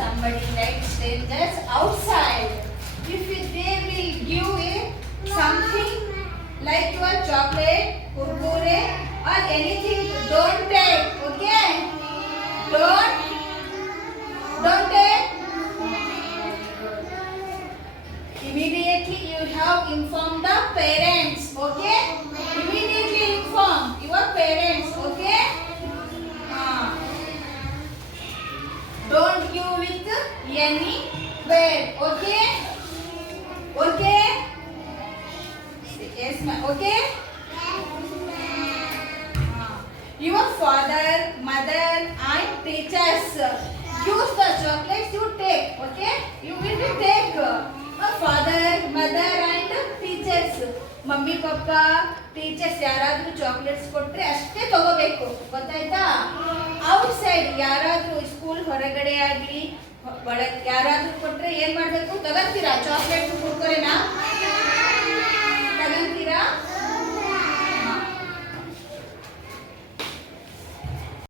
Somebody like strangers outside. If they will give a something like your chocolate, kurkure or anything, don't take. Okay? Don't take. Immediately you have informed the parents. Okay? Immediately inform your parents. Okay? Don't give with any word. Okay? Okay? Yes, ma'am. Okay? Your father, mother and teachers use the chocolates you take. Okay? You will take father, mother and teachers. Mummy papa teachers ಯಾರಾದ್ರೂ chocolates ಕೊಟ್ರೆ ಅಷ್ಟೇ ತಗೋಬೇಕು. ಗೊತ್ತಾಯ್ತಾ? Out side ಯಾರಾದ್ರೂ school ಹೊರಗಡೆ ಆಗಲಿ ಯಾರಾದ್ರೂ ಕೊಟ್ರೆ